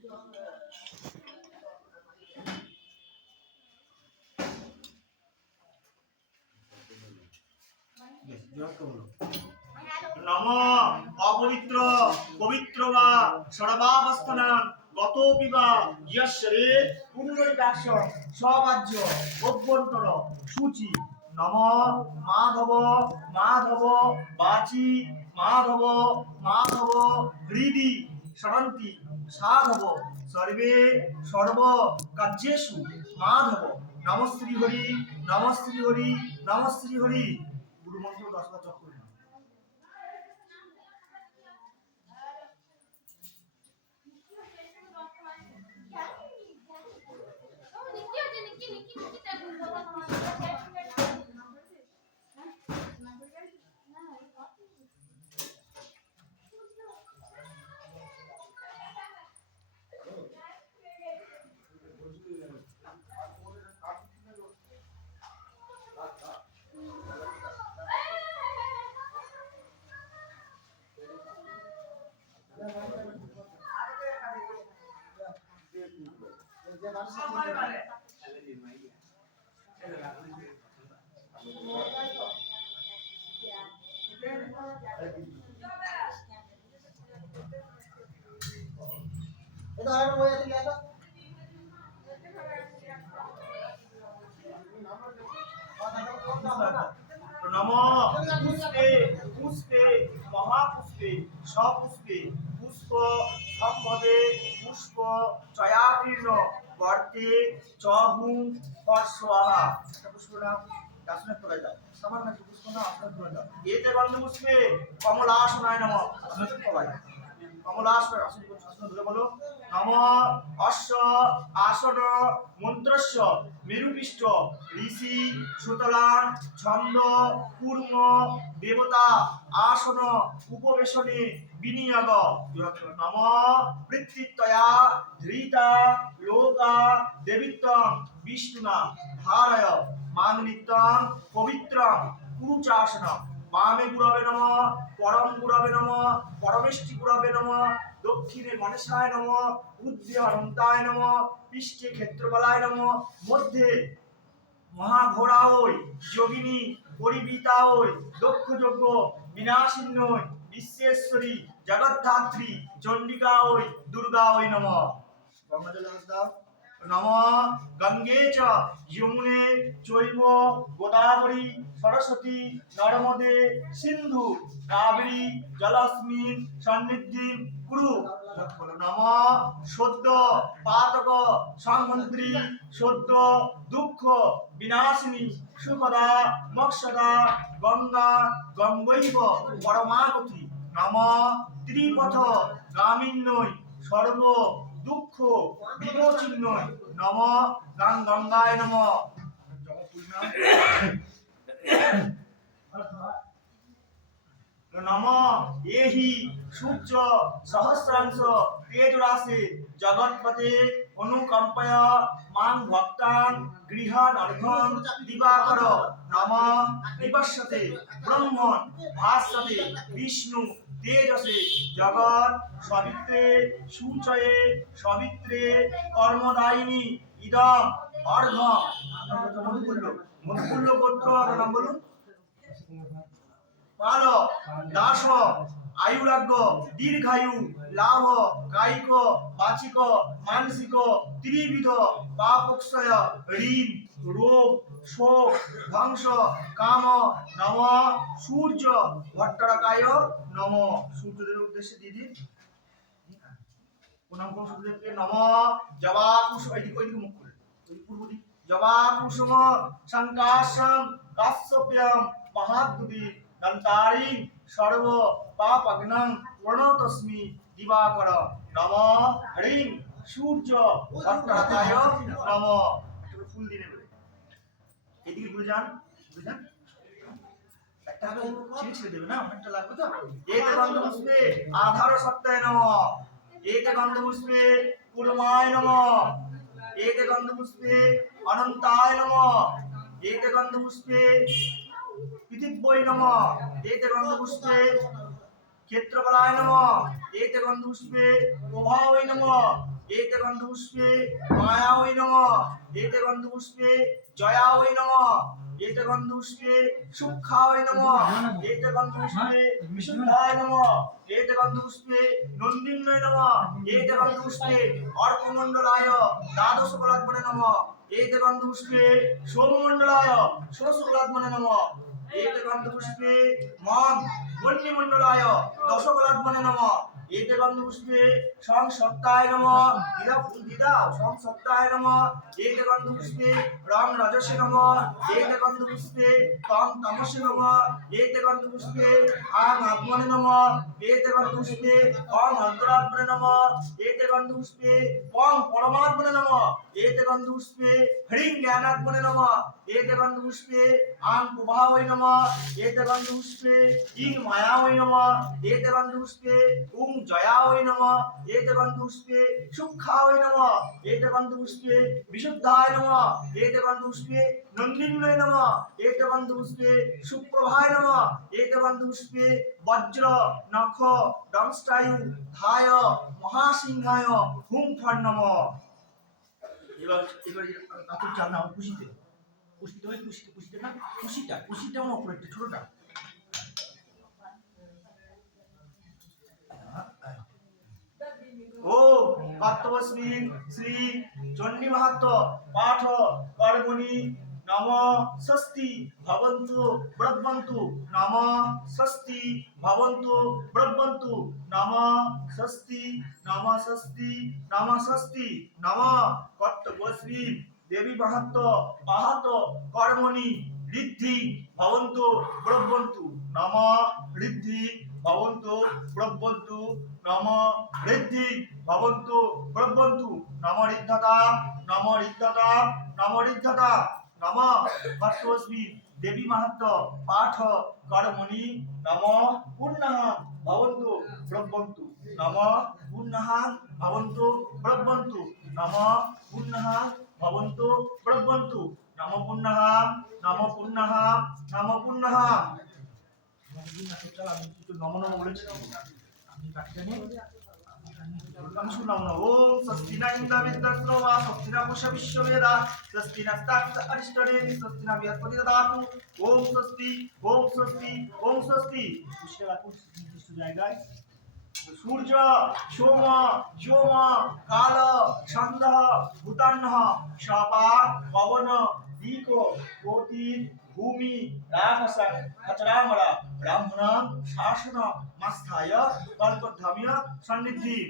নম অপবিত্র পবিত্র বা সর্বাবস্থানাং গতোপি বা ইয়স্যরে পুণ্ডরিকাক্ষ স্ববাহ্য অভ্যন্তর শুচি। নম মাধব মাধব বাচি মাধব মাধব হৃদি সরন্তি সাধব সর্বে সর্ব কার্যেষু মাধব। নম শ্রী হরি নম শ্রী হরি নম শ্রী হরি। গুরু মন্ত্র 10 বার জপ করুন। নম পুষ্পে পুষ্পে মহাপুষ্পে সপুষ্পে পুষ্প সম্ভবে পুষ্প চয়াকীর্ণ গর্তে চহুং স্বাহা। পুষ্প নাম দাসনে তোলা দাও সমান নাকি পুষ্প নাম আপনার তোলা দাও। এতে গন্ধ পুষ্পে কমলাসনায় নম। কমলাসন আসন ধরে বলো। নম অশ্ব আসন মন্ত্রস্য মেরুপৃষ্ঠ ঋষি সুতলাং ছন্দ কূর্ম দেবতা আসন উপবেশনে বিনিয়োগ। নম বৃত্তিত্বয়া ধৃতা লোকা দেবিত্বং বিষ্ণুনা ধারয় মাননিত্যং পবিত্রং কুরুচাসন। বামে গুরবে নম পরম গুরবে নম পরমেষ্টি গুরবে নম দক্ষিণে গণেশায় নম উর্ধ্বে অনন্তায় নম পৃষ্ঠে ক্ষেত্রবলায় নম মধ্যে মহাঘোরাওই যোগিনী পরিবীতাওই দক্ষযজ্ঞ বিনাশিন্যই বিশ্বেশ্বরী জগদ্ধাত্রী চণ্ডিকাওই দুর্গাওই নম। নম গঙ্গে চ যমুনে চৈব গোদাবরী সরস্বতী নর্মদে সিন্ধু কাবেরী জলস্মিন সন্নিধিং কুরু। নম সদ্য পাতক সংহন্ত্রী সদ্য দুঃখ বিনাশিনী সুখদা মোক্ষদা গঙ্গা গঙ্গৈব পরমাগতি। নম ত্রিপথ গামিন্যই সর্ব দুঃখ বিমোচিন্যই নম গঙ্গায় নম। নম এহি সূর্য সহস্রাংশ তেজরাশে জগৎপতে অনুকম্পয় মাং ভক্তাং গৃহান অর্ঘং দিবাকর। নম নিবশ্যতে ব্রহ্মণ ভাস্যতে বিষ্ণু তেজসে জগৎ সবিত্রে সূচয়ে সবিত্রে কর্মদায়িনী ইদম অর্ঘ। মধুকুল্য গোত্র নাম বলুন। পাল দাস আয়ুরাগ্য দীর্ঘায়ু লাভ কায়িক বাচিক মানসিক ত্রিবিধ পাপক্ষয় ঋণ রোগ শোক ধ্বংস কাম। নম সূর্য ভট্টরাকায় নম। সূর্যদেবের উদ্দেশ্যে দিদি প্রণাম করুন সূর্যদেবকে। নম জবাকুসুম ওইদিকে মুখ করে পূর্ব দিক। জবাকুসুম সংকাশম কাশ্যপ্যম মহাদ্যুতি দন্তারিং সর্ব পাপগ্নং প্রণতস্মি দিবাকর। নম হরিং সূর্য ভট্টরাকায় নম। একটা ফুল দিনে বলে এদিকে ঘুরে যান ঘুরে যান। একটা ছিঁড়ে ছিঁড়ে দেবে না অনেকটা লাগবে তো। এতে গন্ধ পুষ্পে আধার সত্তায় নম। এতে গন্ধ পুষ্পে কুলমায় নম। এতে গন্ধ পুষ্পে অনন্তায় নম। এতে গন্ধ পুষ্পে পৃথিব্যৈ নম। এতে গন্ধ পুষ্পে ক্ষেত্রবলায় নম। এতে গন্ধ পুষ্পে প্রভাবৈ নম। एते गन्धपुष्पे मायावै नमः एते गन्धपुष्पे जयावै नमः एते गन्धपुष्पे सुखावै नमः एते गन्धपुष्पे विशुद्धाय नमः एते गन्धपुष्पे नन्दिन्यै नमः एते गन्धपुष्पे अर्कमण्डलाय द्वादश कलात्मने नमः एते गन्धपुष्पे सोममण्डलाय षोडश कलात्मने नमः एते गन्धपुष्पे मां वह्निमण्डलाय दश कलात्मने नमः एते गन्धपुष्पे संसप्ताय नमः दिदा संसप्ताय नमः एते गन्धपुष्पे राम राजसे नमः एते गन्धपुष्पे तम तमसे नमः एते गन्धपुष्पे आम आत्मने नमः एते गन्धपुष्पे ओम अंतरात्मने नमः एते गन्धपुष्पे ओम परमात्मने नमः एते गन्धपुष्पे ह्रीं ज्ञानात्मने नमः एते गन्धपुष्पे आम कुभावै नमः एते गन्धपुष्पे ईं मायावै नमः एते गन्धपुष्पे ओम जयावै नमः एते गन्धपुष्पे सुखावै नमः एते गन्धपुष्पे विशुद्धाय नमः एते गन्धपुष्पे नन्दिन्यै नमः एते गन्धपुष्पे सुप्रभाय नमः एते गन्धपुष्पे वज्र नख दंष्टायु धाय महासिंहाय हुं फट नमः এবার কাকুর চাল না খুশিতে খুশিতে ওই খুশিতে না খুশিটা আমার উপরে ছোটটা ओम कर्तव्यश्री श्री चंडी महत्व पाठ कर्मणि नम षष्ठी भवन्तु ब्रह्मन्तु नम षष्ठी भवन्तु ब्रह्मन्तु नम षष्ठी नम षष्ठी नम षष्ठी नम कर्तव्यश्री देवी महत्व पाठ कर्मणि रिद्धि भवन्तु ब्रह्मन्तु नम रिद्धि भवन्तु ब्रह्मन्तु नम रिद्धि भवन्तु ब्रह्मन्तु नम रिद्धता नम रिद्धता नम रिद्धता नम कर्तव्यश्री देवी महत्व पाठ कर्मणि नम पुनः भवन्तु ब्रह्मन्तु नम पुनः भवन्तु ब्रह्मन्तु नम पुनः भवन्तु ब्रह्मन्तु नम पुनः नम पुनः नम पुनः नम नम বলেছি আমি কাটিটা নিয়ে আমি শুনলাম না ওম স্বস্তিনা ইন্দ্র বিদ্যাস্রবা স্বস্তিনা পুষা বিশ্ববেদা স্বস্তিনা স্তাক্ষ অরিষ্টরেণি স্বস্তিনা বৃহস্পতি দদাতু ওম স্বস্তি ওম স্বস্তি ওম স্বস্তি পুষ্যে রাখো নির্দিষ্ট জায়গায় সূর্য সোম সোম কাল ছন্দ ভূতান্ন সপা পবন দিক গতি भूमि रामसं खचरामरा ब्राह्मण शासन मस्थाय कल्पधम्य सन्निधि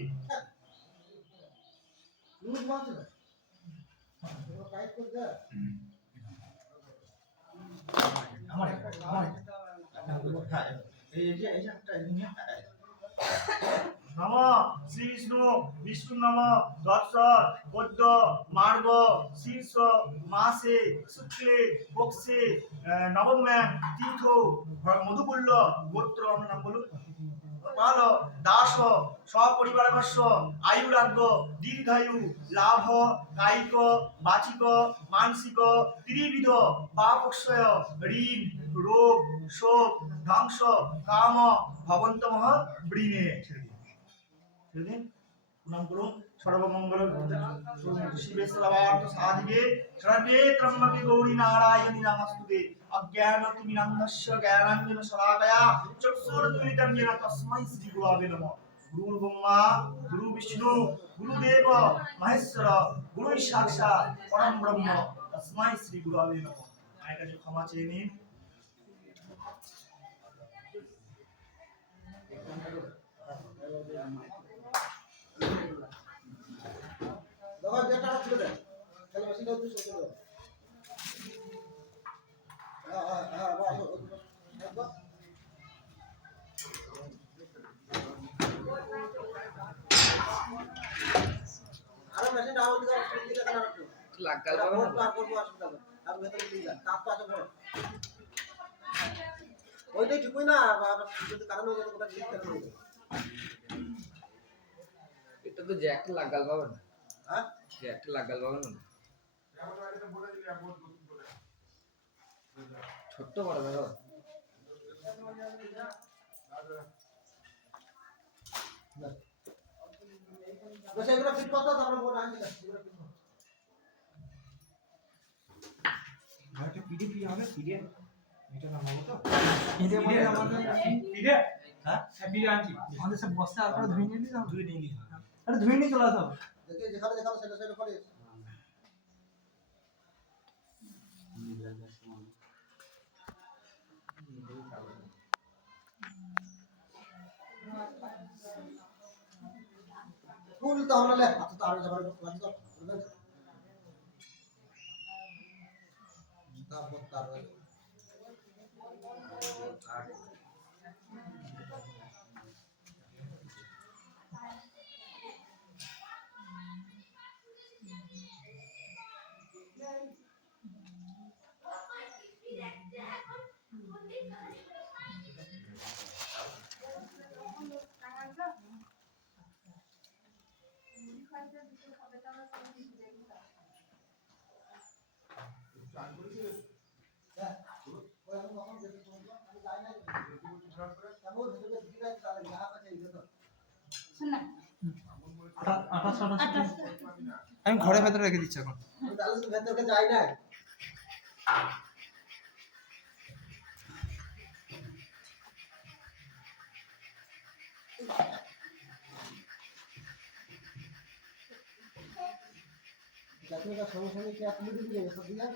नम श्री विष्णु विष्णु नम दत्सर बौद्ध मार्ग शीर्ष मासे शुक्ले पक्षे नवम तीर्थ मधुकुल्ल गोत्र नाम बोलूं पाल दास सपरिवारवर्ष आयुराग्य दीर्घायु लाभ कायिक बाचिक मानसिक त्रिविध पापक्षय ऋण रोग शोक ध्वंस काम भवन्तमः वृणे प्रणाम करूं सर्वमंगल शिवे सर्वार्थ साधिके शरण्ये त्र्यंबके गौरी नारायणी नमस्तुते अज्ञानतिमिरान्धस्य ज्ञानाञ्जन शलाकया चक्षुरुन्मिलितं येन तस्मै श्री गुरवे नमः गुरु ब्रह्मा गुरु विष्णु गुरुदेव महेश्वर गुरु साक्षात् परम ब्रह्म तस्मै श्री गुरवे नमः माয়ের কাছে ক্ষমা চেয়ে নিন Bawa jatah sudah. Kalau masih ada utus sudah. Ada masih dah juga kita kan aku. Lagal aku sudah. Aku betul tidak. Tak apa saja. ওইটাই ঠিকই না যদি কারণ হয়ে গেলে কোথাও ঠিক করতে হবে এটা তো জ্যাক লাগাল পাবে না হ্যাঁ জ্যাক লাগাল পাবে না ছোট্ট বড় দেখো বস এগুলো ফিট করতে তারপরে বোর্ড আনছি না এগুলো ফিট করো একটা পিডিএফ হবে পিডিএফ এটা নামাবো তো পিডিএফ মানে আমাদের পিডিএফ হ্যাঁ পিডিএফ আনছি আমাদের সব বস্তা আর ধুয়ে নিয়ে নিতে হবে দুই নেই আরে ধুয়ে নিয়ে চলে আসো দেখি যেখানে যেখানে সেটা সেটা করে ফুল তাহলে লে হাতে তো আরো যাবার লাগবে তো তারপর তারপর আমি ঘরের ভেতরে রেখে দিচ্ছি এখন তাহলে তো ভেতরে যাই না যাতে का সমস্যা নেই কি আপনি দিলে সব দিলে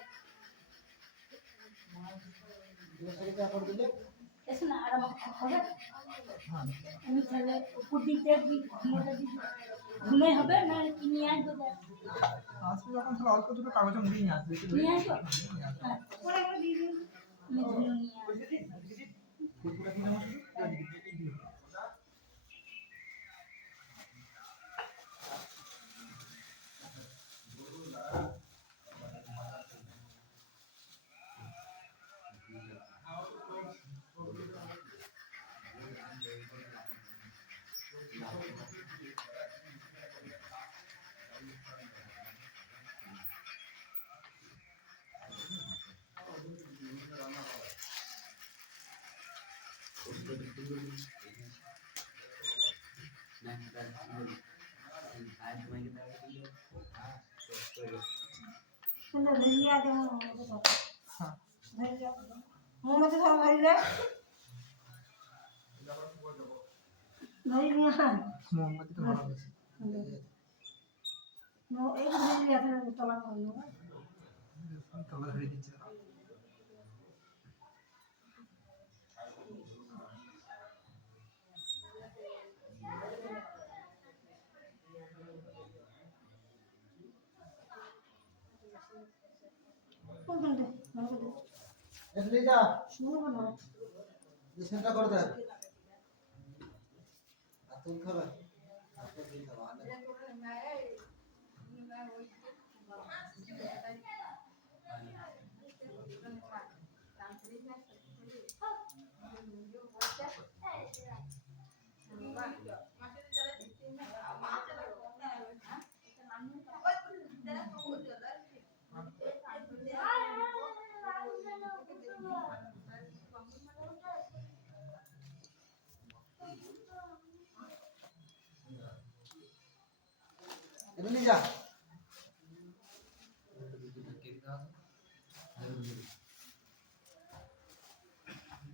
दूसरे क्या कर दिले ऐसे ना आराम হবে আমি তাহলে উপর দিকে ঘুমে হবে না কি নিয়ে আসবো আজকে যখন তাহলে অল্প দুটো কাগজ আমি নিয়ে আসবে নিয়ে আসবো পরে একবার দিয়ে দিন আমি ধুয়ে নিয়ে सुंदर धनिया दे हां धनिया मुंह में तो सब भरी ले भरी नहीं हां মোমবাতি তো ভালো আছে नो एक धनिया था तला कर लो তলা ধরে দিচ্ছে कौन दे मैं को दे इसलिए जा शुरू बना डिसेंटा कर दे तुम खबर आपको दिन खबर इधर जा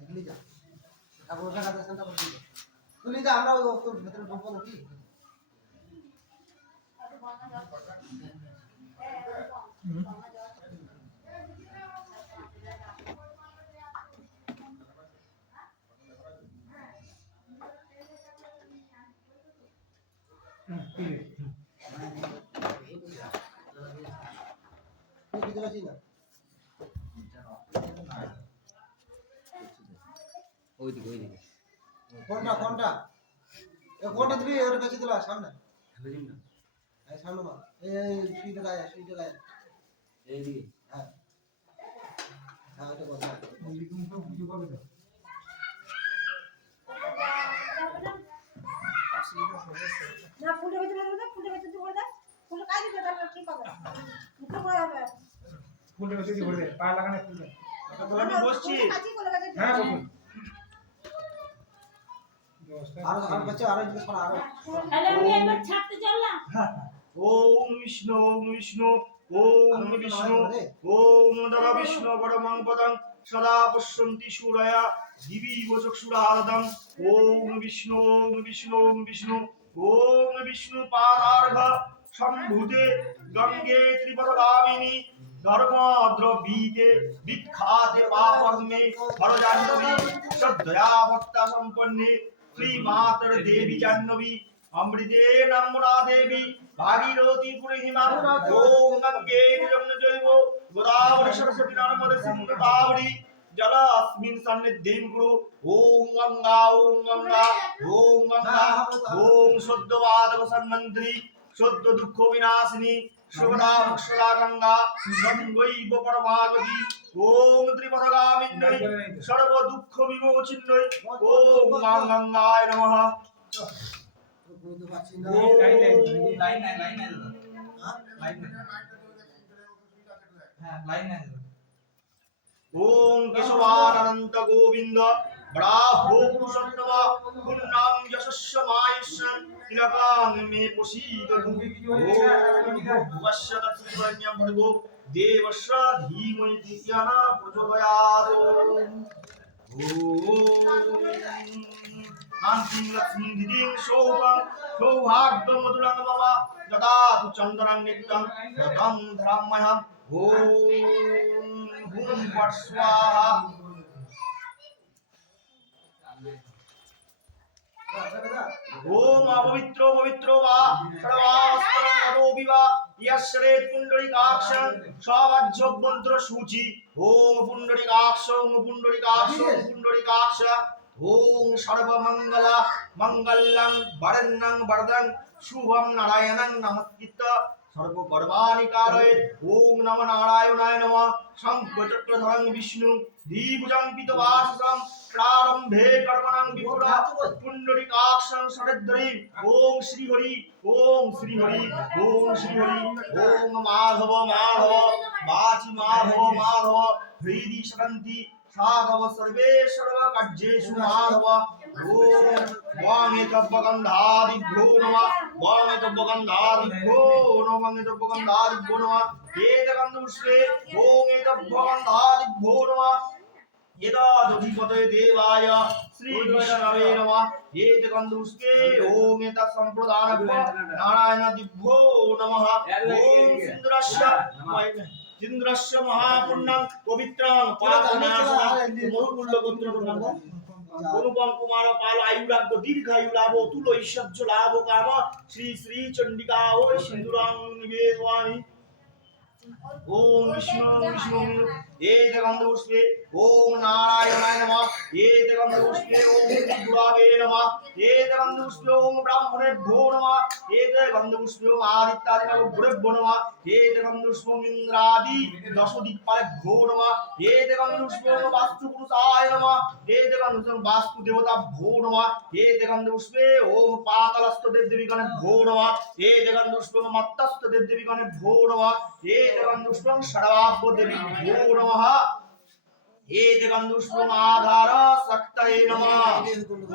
इधर जा अब वो जगह दर्शन कर लीजिए तू ले जा আমরা ওই তো ভেতরে ঢুকবো নাকি বুঝতে পারছি না ওইদিকে কোনটা কোনটা এ কোনটা তুমি ওর কাছে দিলা সামনে বুঝিম না এই সামনে মা এই সুইটা গায় এইদিকে হ্যাঁ হ্যাঁ এটা কথা ওইদিকে মুখে বুঝে পাবে তো ना फूल बेच दे फूल बेच दे बोल दे फूल काई दे दे ठीक হবে মুখে পড়ে হবে ফুল বেশি দিয়ে ভরে পা লাগানো ফুল তো আমি বসছি কাচি করে গেছে হ্যাঁ বলুন আরো বাচ্চা আরো এদিকে সরা আরো তাহলে আমি একবার ছাড়তে চললাম। ওম বিষ্ণু ওম বিষ্ণু ওম বিষ্ণু ওম নমঃ বিষ্ণু পরমং পদং সদা পশ্যন্তি সূরয়া দিবি চক্ষুরারদম ওম বিষ্ণু ওম বিষ্ণু ওম বিষ্ণু ওম বিষ্ণু পাদার্ঘ সম্ভূতে গঙ্গে ত্রিপদগামিনী ধর্মদ্রবীতে বিখ্যাতে পাপর্মে হরজাহ্নবী শ্রদ্ধয়া ভক্তা সম্পন্নে শ্রীমাতর দেবী জাহ্নবী অমৃতে নমুনা দেবী ভাগীরথী পুরহিমা ওম গঙ্গে যমুনা জৈব গোদাবরী সরস্বতী নর্মদে সিন্ধু কাবেরী জলাস্মিন সন্নিধিং কুরু ওম গঙ্গা ওম গঙ্গা ওম গঙ্গা ওম সদ্যবাদক সন্মন্ত্রী সদ্য দুঃখ বিনাশিনী শুভদা মুক্ষলা গঙ্গা গঙ্গৈব পরমাগতি ওম ত্রিপদগামিন্যৈ সর্ব দুঃখ বিমোচিন্যৈ ওম গঙ্গায় নমঃ বুঝতে পারছি না লাইন নাই ওম কেশবানন্ত গোবিন্দ ব্রাহ্মো পুরুষোত্তম পুণ্যাং যশস্য মায়ুষ্যং তিলকাং মে প্রসীদতু ওম ভুবস্য তৎসুবর্ণ্যং ভর্গো দেবস্য ধীমহি ধিয়া ন প্রচোদয়াৎ ওম শান্তিং লক্ষ্মীং ধীরিং সৌভাগ্যং সৌভাগ্যমধুরং মম দদাতু চন্দনং নিত্যং রতং ধরাম্যহম ওম হুম ফট স্বাহা ওম অপবিত্র পবিত্র বা সর্বাস্তরং গতো বিবা ইয়শ্রে পুণ্ডরিকাক্ষং সবাজ্যবন্ত্র সূচি ওম পুণ্ডরিকাক্ষং পুণ্ডরিকাক্ষং পুণ্ডরিকাক্ষ ওম সর্বমঙ্গল মঙ্গলং বরণ্যং বরদং শুভং নারায়ণং নমস্কৃত্য সর্বকর্মাণি কারয়ে ওম নমো নারায়ণায় নমঃ শঙ্খচক্রধরং বিষ্ণু দ্বিভুজং পিতবাসসং প্রারম্ভে কর্মণং বিপুল পুণ্ডরিকাক্ষং শরদ্ধরি ওম শ্রী হরি ওম শ্রী হরি ওম শ্রী হরি ওম মাধব মাধব বাচি মাধব মাধব হৃদি শান্তি সাধব সর্বেশ্বর কার্যেষু মাধব ওম ওয়াঙেতব্বগন্ধাদিভ্যো নমঃ ওয়াঙেতব্বগন্ধাদিভ্যো নমঃ ওয়াঙেতব্বগন্ধাদিভ্যো নমঃ এতগন্ধপুষ্পে ওম এতব্বগন্ধাদিভ্যো নমঃ এতদধিপতয়ে দেবায় শ্রী বিষ্ণবে নমঃ এতগন্ধপুষ্পে ওম এতসম্প্রদানভ্য নারায়ণাদিভ্যো নমঃ ওম সিন্দুরস্য মহাপুণ্যং পবিত্রং পাপনাশনং মহুকুল্য গোত্রং অনুপম কুমার পাল আয়ুরাগ্য দীর্ঘায়ু লাভ অতুল ঐশ্বর্য লাভ কাম শ্রী শ্রী চণ্ডিকা ও সিন্দুরাং নিবেদয়ামি ওম বিষ্ণু বিষ্ণু এতগন্ধপুষ্পে ওম নারায়ণায় নমঃ এতগন্ধপুষ্পে ওম ত্রিপুরাবে নমঃ এতগন্ধপুষ্পে ওম ব্রাহ্মণেভ্যো নমঃ এতগন্ধপুষ্পে ওম আদিত্যাদিভ্যো নমঃ এতগন্ধপুষ্পে ওম ইন্দ্রাদি দশদিক্পালেভ্যো নমঃ এতগন্ধপুষ্পে ওম বাস্তুপুরুষায় নমঃ এতগন্ধপুষ্পে ওম বাস্তু দেবতাভ্যো নমঃ এতগন্ধপুষ্পে ওম পাতালস্থ দেবদেবীগণেভ্যো নমঃ এতগন্ধপুষ্পে ওম মত্তস্থ দেবদেবীগণেভ্যো নমঃ এতগন্ধপুষ্পে সর্বাভ্য দেবীভ্যো নমঃ এতগন্ধপুষ্পে আধার শক্তয়ে নমঃ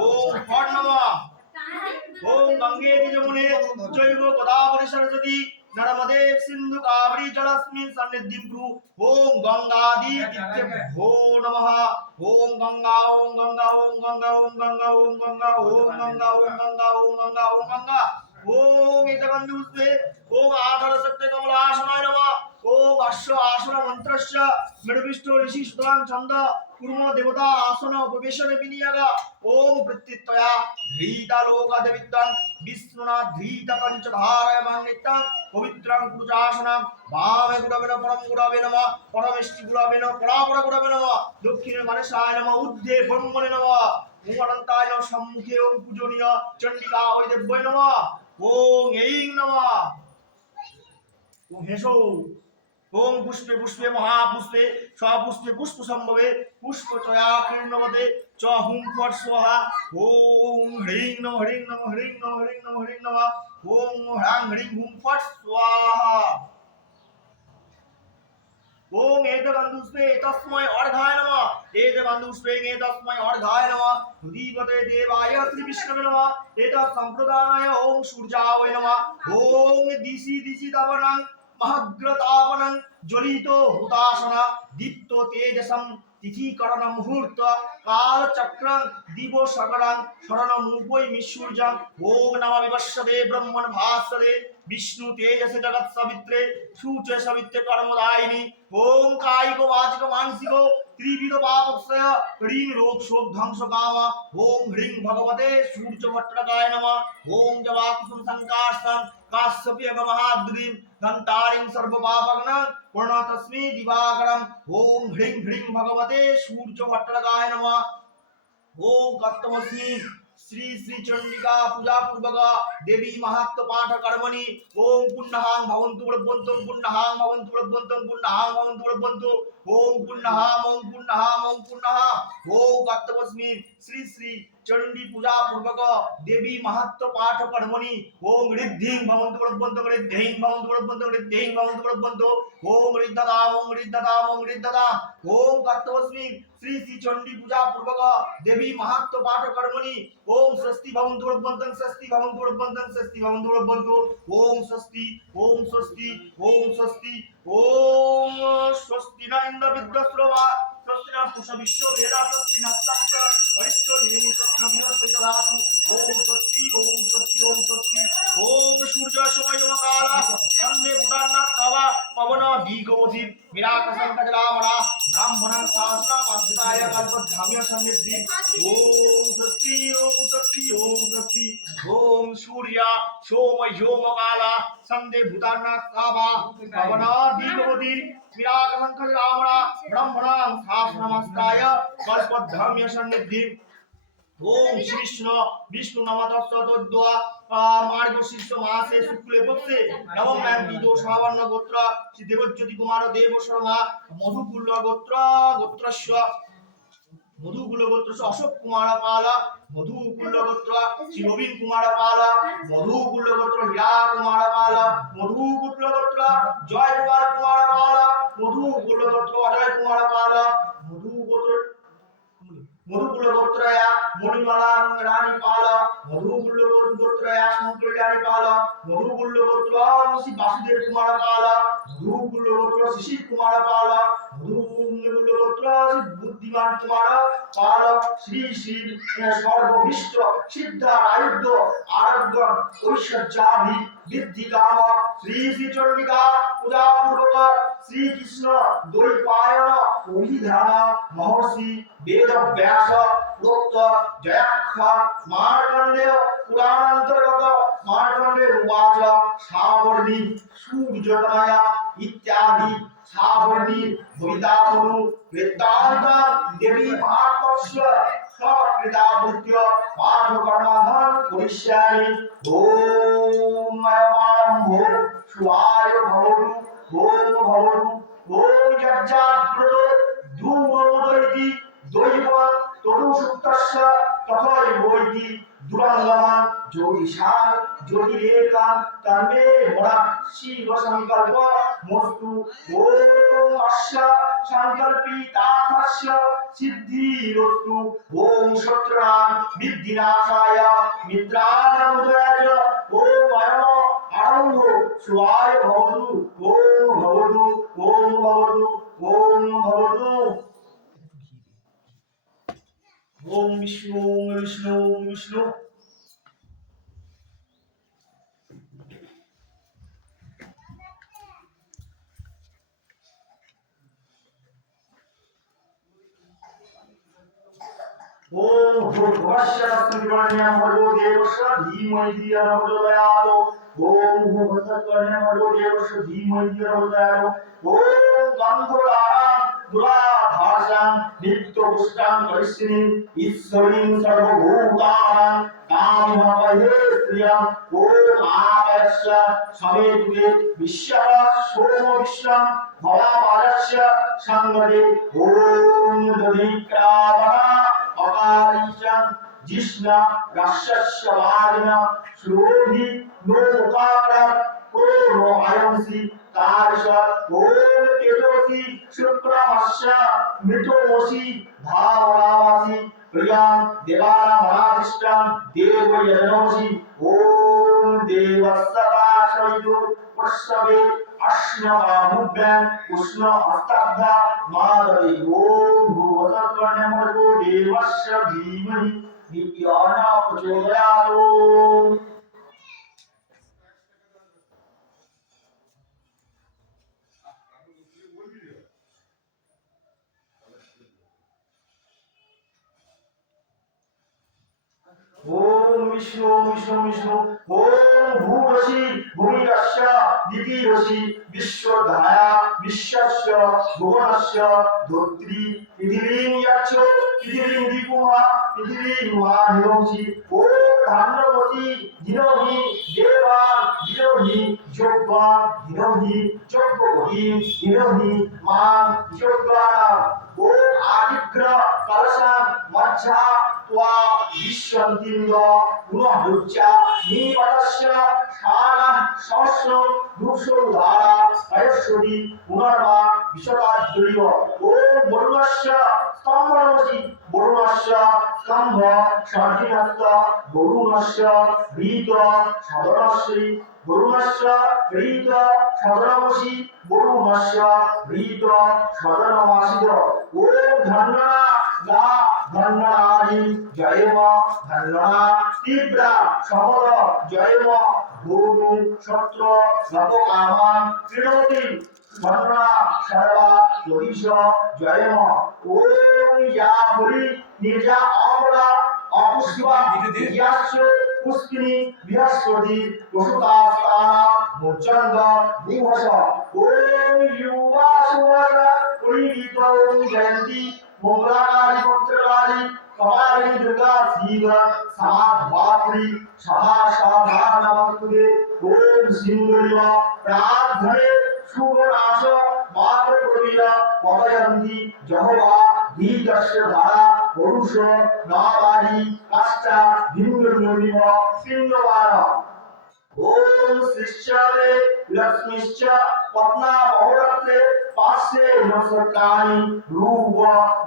ওম ফট নমঃ ওম গঙ্গে যমুনে জৈব গোদাবরী সরস্বতী নর্মদে সিন্ধু কাবেরী জলাস্মিন সন্নিধিং কুরু ওম গঙ্গাদি তীর্থেভ্যো নমঃ ওম গঙ্গা ওম গঙ্গা ওম গঙ্গা ওম গঙ্গা ওম গঙ্গা ওম গঙ্গা ওম গঙ্গা ওম গঙ্গা ওম গঙ্গা ওম এতগন্ধপুষ্পে ওম আধার শক্তি কমলাসনায় নমঃ ওম অশ্ব আসন মন্ত্রস্য মৃডবিষ্ট ঋষি সুতরাং ছন্দ কুর্ম দেবতা আসন উপবেশনে বিনিয়োগ ওম প্রত্যুত্তয়া ধৃতা লোকাদেবিত্বং বিষ্ণুনা ধৃতা পঞ্চধারয় মান্বিত্বং পবিত্রং পুরুষাসনং বামে গুড়াবে নমঃ পরম গুড়াবে নমঃ পরমেষ্টি গুড়াবে নমঃ পরাপর গুড়াবে নমঃ দক্ষিণে মানসায় নমঃ ঊর্ধ্বে ব্রহ্মণে নমঃ মুখদন্তায় নমঃ সম্মুখে ওম পূজনীয় চণ্ডিকা ওই দেব্যৈ নমঃ ওম এইং নমঃ ওম হেসো ওম পুষ্পে পুষ্পে মহাপুষ্পে সপুষ্পে পুষ্প সম্ভবে পুষ্প ত্রয়া কীর্ণবদে চ হুম ফট স্বাহা ওম হ্রিং নমঃ হ্রিং নমঃ হ্রিং নমঃ হ্রিং নমঃ হ্রিং নমঃ ওম হ্রাং হ্রিং হুম ফট স্বাহা ओम एतगन्धुष्पे तस्मै अर्घाय नमः एतगन्धुष्पे तस्मै अर्घाय नमः दीपते देवाय श्री विष्णवे नमः एतत् संप्रदानाय ओम सूर्याय नमः ओम दिशि दिशि तवनं महग्रतापनं ज्वलितो हुताशना दीप्तो तेजसं तिथिकरण मुहूर्त काल चक्रं दिवो सकरं शरणमुपैमि सूर्यं ओम नमः विवस्वते ब्रह्मण भास्वते विष्णु तेजसे जगत् सवित्रे सूचे सवित्रे कर्मदायिनी ओम कायिको वाचिको मानसिको त्रिविध पापक्षय ह्रीं रोग शोक ध्वंस काम ओम ह्रीं भगवते सूर्यवट्टकाय नमः ओम जवाकुसुम संकाशं काश्यप्य महाद्रीं दन्तारिं सर्वपापग्नं प्रणतस्मै दिवाकरं ओम ह्रीं ह्रीं भगवते सूर्यवट्टकाय नमः ओम कत्तमस्मि श्री श्री चंडिका पूजा पूर्वक देवी महात्म पाठ कर्मणि ओम पुण्यहां भवन्तु प्रभवन्तु पुण्यहां भवन्तु प्रभवन्तु पुण्यहां भवन्तु प्रभवन्तु ओम पुण्यहां ओम कत्तमस्मि श्री श्री चंडी पूजा पूर्वक देवी महत्व पाठ कर्मणि ओम रिद्धिं भवन्तु प्रभवन्तु रिद्धिं भवन्तु प्रभवन्तु रिद्धिं भवन्तु प्रभवन्तु ओम रिद्धतां ओम कत्तमस्मि श्री श्री चंडी पूजा पूर्वक देवी महत्व पाठ कर्मणि ओम स्वस्ति भवन्तु प्रभवन्तु स्वस्ति भवन्तु प्रभवन्तु स्वस्ति भवन्तु प्रभवन्तु ओम स्वस्ति ओम स्वस्ति ओम स्वस्ति ओम स्वस्ति न इंद्र विद्वस्रवा स्वस्ति न पुष विश्व वेदा स्वस्ति न सत्य वैश्व निमि स्वप्न बृहस्पति ददातु ओम स्वस्ति ओम स्वस्ति ओम स्वस्ति ओम सूर्य समय काल संदे बुदाना तवा पवन दीगोधि मिराकसं कजरामरा ब्राह्मणं शासना पंचताय कल्पधाम्य सन्निधि ओम स्वस्ति ओम स्वस्ति ओम स्वस्ति ओम सूर्य सोम योम काल संदे बुदाना तवा पवन दीगोधि मिराकसं कजरामरा ब्राह्मणं शासनमस्ताय कल्पधाम्य सन्निधि ओम श्री विष्णु विष्णु नमस्तोद्वा मार्गशीर्ष मासे शुक्ले पक्षे नवम द्वितीय श्रावण गोत्र श्री देवज्योति कुमार देव शर्मा मधुकुल गोत्र गोत्रस्य मधुकुल गोत्रस्य अशोक कुमार पाल मधुकुल गोत्र श्री नवीन कुमार पाल मधुकुल गोत्र हीरा कुमार पाल मधुकुल गोत्र जय कुमार पाल मधुकुल गोत्र अजय कुमार पाल मधुकुल गोत्रया मणिमाला रानी पाल मधुकुल गोत्रया शंकर रानी पाल मधुकुल गोत्र श्री वासुदेव कुमार पाल मधुकुल गोत्र शिशिर कुमार पाल मधुकुल गोत्र श्री बुद्धिमान कुमार पाल श्री श्री सर्वभिष्ट सिद्ध आयुध आरोग्य ऐश्वर्याभि विद्धि काम श्री श्री चंडिका पूजा पूर्वक श्री कृष्ण द्वैपायन ओहिधान महर्षि वेद व्यास प्रोक्त जयाख्य मार्कंडेय पुराणांतर्गत मार्कंडेय उवाच सावर्णी सूर्यतनया इत्यादि सावर्णी वैदामनु वेदांत देवी महात्मस्य सकृतावृत्य पाठकर्मधन करिष्यामि ओम मयमारम्भो स्वाय भवतु ओम भवतु ओम यज्ञाग्रतो धूमोदयति दैव तरुसुक्तस्य तथैवैति दुरंगमान ज्योतिषां ज्योतिरेका तन्मे मोरा शिव संकल्प मोस्तु ओम अस्य संकल्पितार्थस्य सिद्धिरोस्तु ओम शत्रुणां विद्धिनाशाय मित्राणामुदयाय ओम अयम आरम्भो स्वाय भवतु ओम भवतु ओम भवतु ओम भवतु ओम विष्णु विष्णु विष्णु ओम भूर्भुवस्य तस्मिन्वर्ण्यं भर्गो देवस्य धीमहि धियो न प्रचोदयात् ओम भूर्भुवस्वर्ण्यं भर्गो देवस्य धीमहि धियो न प्रचोदयात् ओम गन्धोदारां दुराधारसां नित्यपुष्टां करिष्यिनि ईश्वरीं सर्वभूतानां काममपहे श्रियम् ओम आवस्य समेतुके विश्वः सोम विश्वं भवापादस्य संगते ओम दधिक्रावणा अकारीशं जिष्णा राक्षस्य वादिना श्लोभि नोकाकर क्रोनो आयंसि तारश ओम तेजोसि शुक्रमस्य मृतोमसि भावनामसि प्रियां देवानामनादिष्टां देवयजनोसि ॐ देवस्सदाशयु प्रसवे अश्नवाहुभ्याम् उष्ण हस्ताभ्या मादरे ॐ भुवसत्वर्णमर्गो देवस्य धीमहि धियो न प्रचोदयात्। ओम विष्णु विष्णु विष्णु ओम भूरसि भूमिरस्य दितिरसि विश्वधाया विश्वस्य भुवनस्य धोत्री पृथिवीं यच्च पृथिवीं दिपुमा पृथिवीं माहिरोसि ओम धान्यवती दिनोहि देवान् दिनोहि योगवान् दिनोहि योगवती दिनोहि मान योगवान् ओम आदिग्र कलशान् मज्जा त्वा विश्वन्तिन्द गुणहुच्चा निपतस्य शाला सहस्र दुःसुधारा अयश्वरी पुनर्वा विश्वकाद्रिय ओम वरुणस्य स्तम्भनमसि वरुणस्य स्तम्भ शान्तिनस्त वरुणस्य रीत सदनश्री वरुणस्य रीत सदनमसि वरुणस्य रीत सदनमासिद ओम धन्ना गा धन्नानि जयम धन्ना तीव्रा समद जयम भूनु शत्र नवकामान त्रिणोति धन्ना सर्वा योगीश जयम ओम या पुरी निर्जा अपरा अपुष्पा यास्य पुष्पिनी बृहस्पति वसुतास्ताना मुचंद भूवस ओम युवा सुवर्ण पुरीतो जयंती मंगलाकारी पत्रकारी कमारी दुर्गा सीवा समाध बात्री सहासाधार नमस्ते ओम सिंधुरिया प्रार्थने सुगुणास मात्र करिया पदयन्ति जहवा दीदस्य धारा पुरुष नावारी काष्टा भिन्नर्निम सिंहवारा ओम शिष्यारे लक्ष्मीश्च पत्ना बहुरत्रे पास्ये नसकानि रूप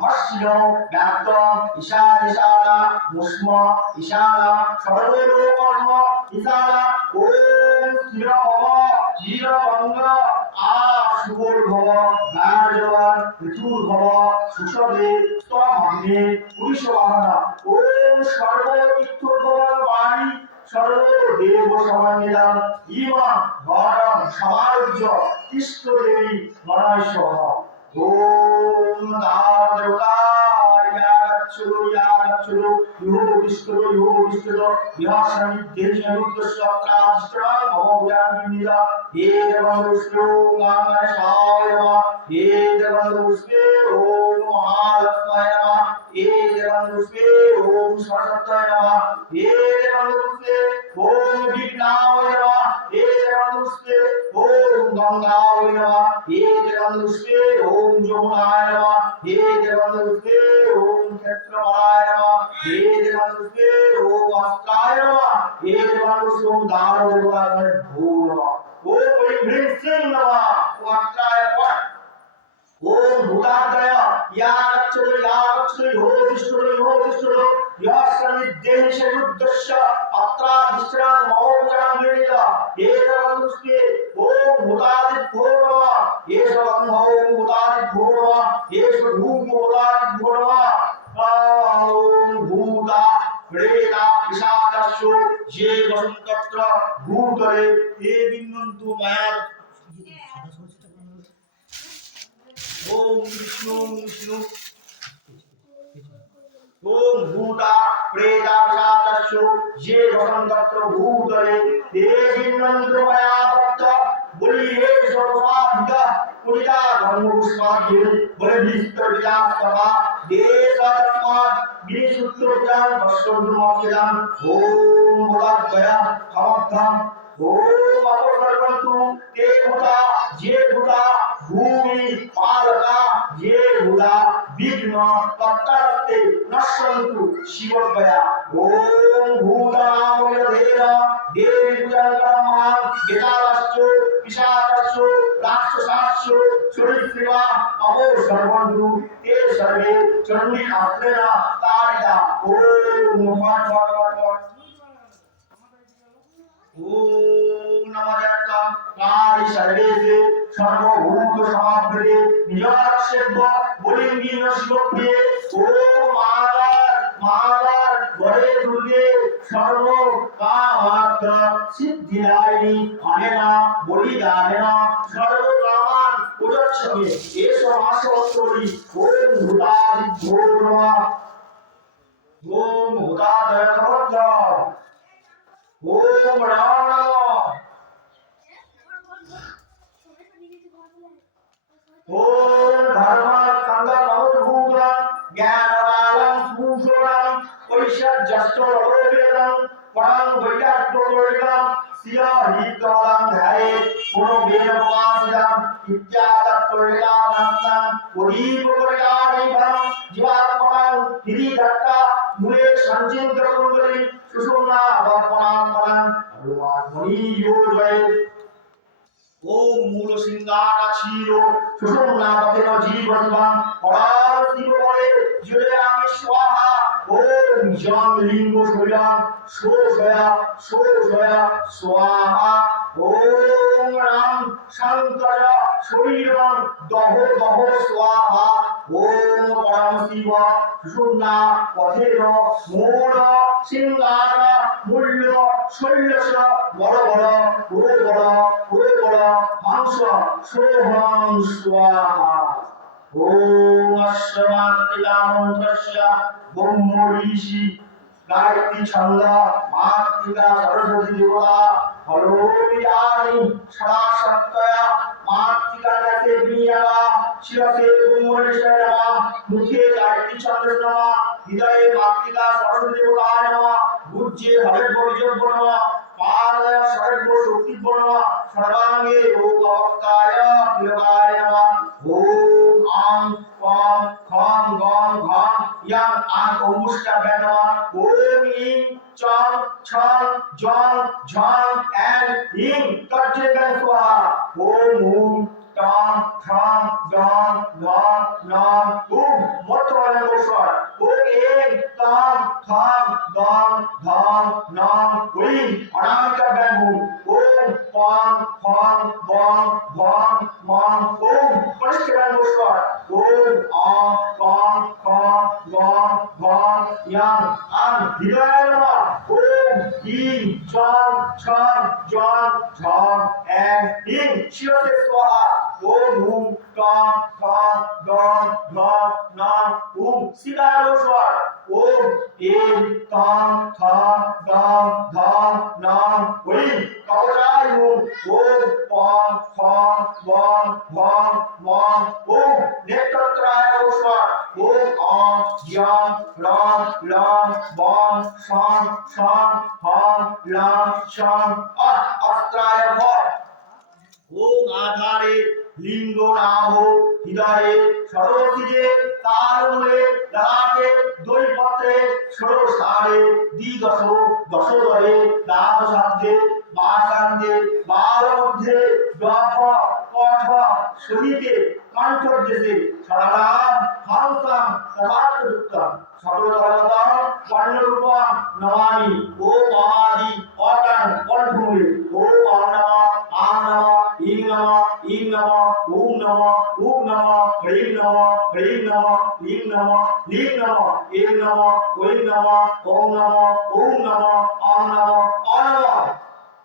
मस्यो व्याप्त ईशाना मुष्म ईशाना सर्वलोकर्म ईशाना ओम स्थिरभव धीरभंग आ सुबोधव गार्जवान ऋतुर्भव सुषदे स्तमग्ने पुरुषवाहन ओम सर्वतीर्थोद्भव वाणी सर्वदेव समानिदान इमा भारं समारुज्य इष्टदेवी मनाशः ओम दादेवता यागच्छुलो यो विष्णु यासनि देशयुद्धस्य त्राष्ट्रा भवव्यानिदा ये देवरुष्यो गामशाय नमः ये देवरुष्ये ओम महालक्ष्माय नमः ये देवरुष्ये ओम सरस्वत्याय नमः ये देवरुष्ये ओम विघ्नाय नमः ये देवरुष्ये ओम गंगाय नमः ये देवरुष्ये ओम यमुनाय नमः ये देवरुष्ये ओम क्षेत्रपालाय नमः ये देवरुष्ये ओम अस्त्राय नमः ये देवरुष्ये ओम दानवदेवताय नमः ओम ह्रीं नमः ओम अस्त्राय नमः ओम भूतादय यागच्छति यो विष्णु यासनि देशयुद्धस्य अत्राधिष्ठान महोपचारमेता एतदनुष्के ओम भूतादिभ्यो नमः एष गन्धो भूतादिभ्यो नमः एष धूमो भूतादिभ्यो नमः ओम भूता प्रेता पिशाचस्यो ये वसन्तत्र भूतले ये विन्नन्तु मया ओम विष्णु ओम भूता प्रेता पिशाचस्यो ये वसन्तत्र भूतले ये विन्नन्तु मया तत् बोली हे सर्वाधिका पुरिता धर्मपुष्पाद्ये बोले विस्तृतियास्तवा देशतस्मात् विनिसुत्तोज्ञान वस्त्रद्रुमोक्षदान ओम भूताद्वया खमद्धम् ओम अपसर्वन्तु ते भूता ये भूता भूमि पालका ये भूता विघ्न तत्तरते नश्यन्तु शिवगया ओम भूतानामयधेन देवी पूजनकर्मः वेदालश्चो पिशाचश्चो राक्षसाश्चो सुरित्रिवा अहो सर्वगुरु ते सर्वे चंडी आत्मेना तारिता ओम ओम नमः कारि सर्वेषु सर्वभूत समावृते निजाक्षेप बोलिंगी नश्योप्ये ओम मातर वरे दुर्गे सर्व कामार्थ सिद्धिदायिनी अनेना बलिदानेना सर्व कामान उदच्छमे एषो आशोत्तरी ओम भूतादिभ्यो नमः ओम भूतादय नमः ओम राम ओम धर्म कंद नवभूत ज्ञानवालं भूषणं वैश्यजस्तोवेदं परं वैराग्योवेदं सिया हितलं ध्याये पुनर्वेदवासिदं इत्यादत्ववेदानां पुरीपरियाणिभं जीवात्मनं हिरिदत्ता मूले संचिन्तकुण्डली सुषुम्ना वर्पणात्मनं हनुमान्मुनि योजये ओम मूल सिंगारा क्षीरो सुषुम्ना पतेन जीवस्वं परार शिवोरे जुलयामि स्वाहा ओम जं लिंगो शोयं शोषया स्वाहा ओम राम शंकर शरीरं दहो स्वाहा ओम परम शिव सुषुम्ना पतेन मूल सिंगारा मूल्य शल्यस बड़ हंस सोहं स्वाहा ओम अश्वमात्रिका मंत्रस्य ब्रह्मऋषि गायत्री छंद मातृका सरस्वती देवता हलोविदानि सदा सत्तया मातृका जते बियावा शिरसे ब्रह्मऋषि नमः मुखे गायत्री छंद नमः हृदये मातृका सरस्वती देवता नमः गुज्जे हरे बोजो नमः पादय सर्व शक्ति नमः सर्वांगे योगवक्ताय योगाय नमः ओम आं पां खां गां घां yang angumushtabhya namaः ओम ईं चं छं जं झं and ing तज्जयं स्वाहा ओम ॐ तां थां गां गां नां ओम मत्वयं गोस्वाहा ओम ऐं तां थां गां धां नां ईं अनामिकाभ्यां ओम पां फां वां भां मां ओम परिष्ठभ्यां गोस्वाहा ओम आं पां खां गां घां yang ang hidayah namaः ओम ईं चं छं जं झं and ing शिरसे स्वाहा ओम ॐ तां थां गां धां नां ओम सीताय स्वाहा ओम ऐं तां थां गां धां नां ईं कवचाय ओम पां फां वां भां मां ओम नेत्रत्राय स्वाहा ओम आं ज्ञां रां लां वां शां शां हां लां शां अस्त्राय भव ओम आधारे लिंगो नाभो हृदये सरोसिजे तारुले ललाटे द्वैपत्रे षोडशारे द्विदशो दशोदरे द्वादशाब्दे मासान्ते बालमध्ये द्वादश कठ शरीरे कंठोदेशे सरलाम हंसं तथात्युक्तं सकलदेवतां वर्णरूपं नमामि ओम आदि अटं कंठमूले ओम आं नमः ईं नमः ओम नमः ह्रीं नमः लीं नमः ऐं नमः ओं नमः आं नमः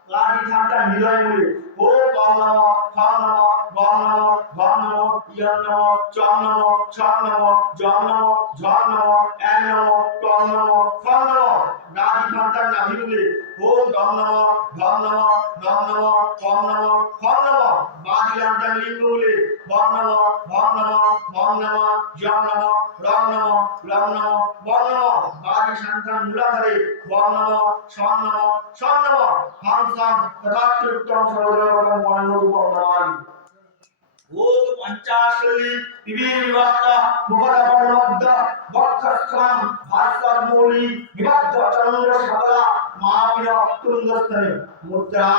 लाठी ठाटा हृदय मूले ओम कां नमः खां नमः गां नमः भां नमः यं नमः चं नमः छं नमः जं नमः झं नमः ऐं नमः त्वं नमः फं नमः लाठी ठाटा नाभि मूले ओम कां नमः भां नमः गां नमः त्वं नमः फं नमः बादी लांटा लिंग मूले वां नमः भां नमः वां नमः यं नमः रं नमः लं नमः वं नमः बादी शांतां मूलाधारे वां नमः शं नमः हंसं तथात्युक्तं सर्वदेवतां वर्णरूपं नमामि ओम पंचाशली विविधवक्त मुखदपर्णवद्ध वक्षस्थलं भास्करमूली विभक्त चंद्र सकला মাপিয়া তুঙ্গস্তরে মুদ্রা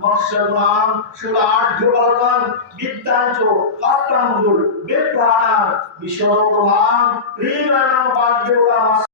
মৎস্যগুণাম সুরাঢ্যবলকম বিদ্যাঞ্চ হস্তামুদুর বিদ্যানার বিশ্বপ্রভাম হৃদয়ং বাদ্যকাম